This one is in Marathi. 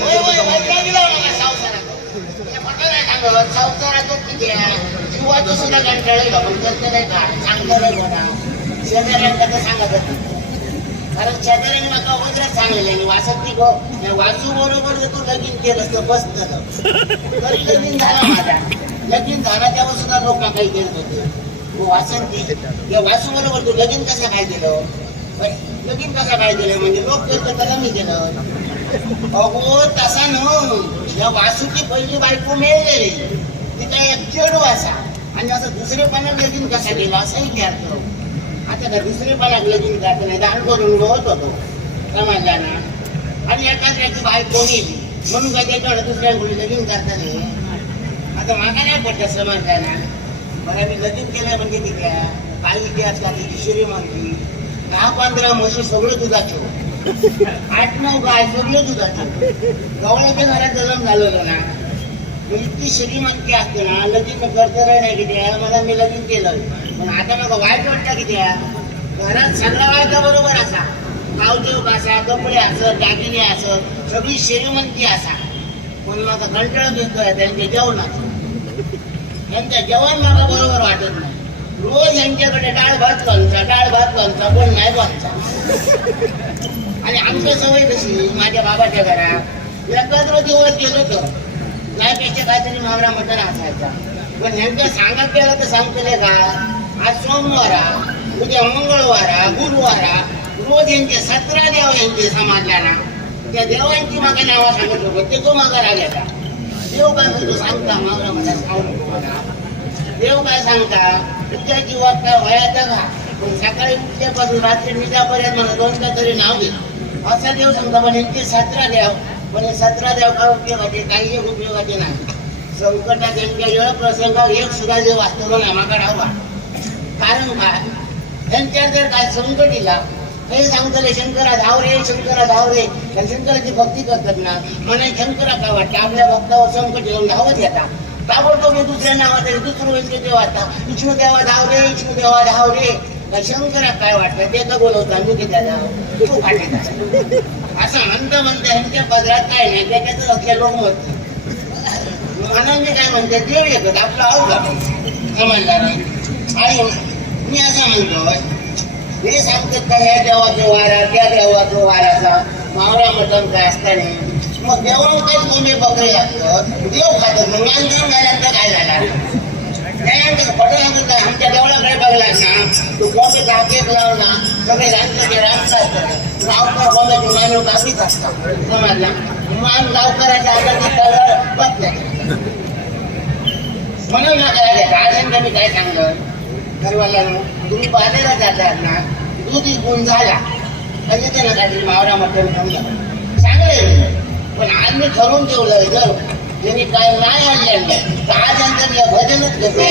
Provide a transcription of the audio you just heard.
होय, का, चांगलं कारण माका वगैरे ती गो वासू बरोबर जर तू लगीन केलं तर बसत तरी लगीन झाला माझा लगीन झाला तेव्हा सुद्धा लोक काही करत होते हो, वासंती या वासू बरोबर तू लगीन कसं काय केलं लगीन कसा काय केलं? म्हणजे लोक करतो त्याला मी केलं. अगो तसा न या वासूची पहिली बायको मिळलेली. ती काय एक चेडू असा आणि असं दुसरेपणा लगीन कसा केलं? असंही विचारतो आता का दुसरेपणा लगीन करतो नाही. दान करून होत होतो. समजला ना आणि एखाद्याची बायको नेली म्हणून काय त्याच्याकडे दुसऱ्या लगीन करता नाही? आता मागा नाही पडत समजला बरं मी लगीन केलं म्हणजे ती त्या. काही ती असला तिची शिरी म्हणली. दहा पंधरा म्हशी सगळं दुधाचे. आठ नऊ गाय सगळं दुधाचे. गवळ्याच्या घरात जन्म झालेलं ना इतकी श्रीमंती असते ना लगीन करता नाही किती आहे मला मी लगीन केलं पण आता मग वाईट वाटतं किती आहे घरात सगळा वायचा बरोबर असा. पावजेव असा कपडे असं दागिने असं सगळी श्रीमंती असा. पण माझा कंटाळ देतोय त्यांच्या जेवणाचं. त्यांच्या जेवण मला बरोबर वाटत नाही. तुमच्याकडे डाळ भात लोणचा डाळ भात लोणचा पण नाही लोणचा आणि आमची सवय कशी माझ्या बाबाच्या घरात एकत्र दिवस गेलो तर त्यापेक्षा काहीतरी मावरा मटण असायचा पण नेमकं सांगत गेलं तर सांगतले का? आज सोमवार उद्या मंगळवार गुरुवार. रोज यांचे सतरा देव यांचे समाजला ना त्या देवांची मागे नावा सांगत होतो. ते तो मागा रागायचा देव काय सांगता मागला मला सांगतो मला. देव काय सांगता? तुमच्या जीवात काय वयाचा का? पण सकाळी उठल्यापासून रात्री निजापर्यंत मला दोनदा तरी नाव दे असा देव सांगता पण यांचे सतरा द्याव पण हे सतरा देव काय उपयोगाचे? काही उपयोगाचे नाही. संकटात यांच्या वेळ प्रसंगावर एक सुद्धा देव वास्तव नाही मागा हवा कारण काय? त्यांच्या जर काय संकट दिला हे सांगतले शंकरा धाव रे शंकरा धाव रे. शंकराची भक्ती करतात ना मला शंकरा काय वाटतं? आपल्या भक्तावर संकट येऊन धावत येतात. ताबडतोब मी दुसऱ्या नावाचा दुसरं होईल देव आता. विष्णू देवा धाव रे विष्णू देवा धाव रे. त्या काय वाटलं ते का बोलवता मी त्याच्या तू काढले असं म्हणता म्हणता ह्यांच्या पदरात काय नाही त्याच्यात लक्ष लोक मत म्हणून मी काय म्हणते देव येतात आपलं आऊ समजला नाही आणि मी असं म्हणतो हे सांगतात का ह्या देवाचं वारा त्या देवाचं वाराचा. मावरा मटण काय असताना मग देवाला काही कोंबे बकरे लागतं देव खातात मग मान देऊन घालात तर काय झाला? त्यानंतर आमच्या देवळाकडे बघला ना. तू कोंबे काकेत लावला सगळे रांगचे रांगचा असतात गावकर कोंब्याचे मानव कापीत असतात. समजला? मान गावकराच्या हातात बसल्या म्हणून ना करायला मी काय सांगलं? घरवाला तुम्ही बाजारात जातात ना. दूध गुण झाला. म्हणजे त्याला काहीतरी मावरा मटण घेऊन जा पण आज मी ठरवून ठेवलं जर त्यांनी काय नाही आणलं तर आज यांचं भजनच करतो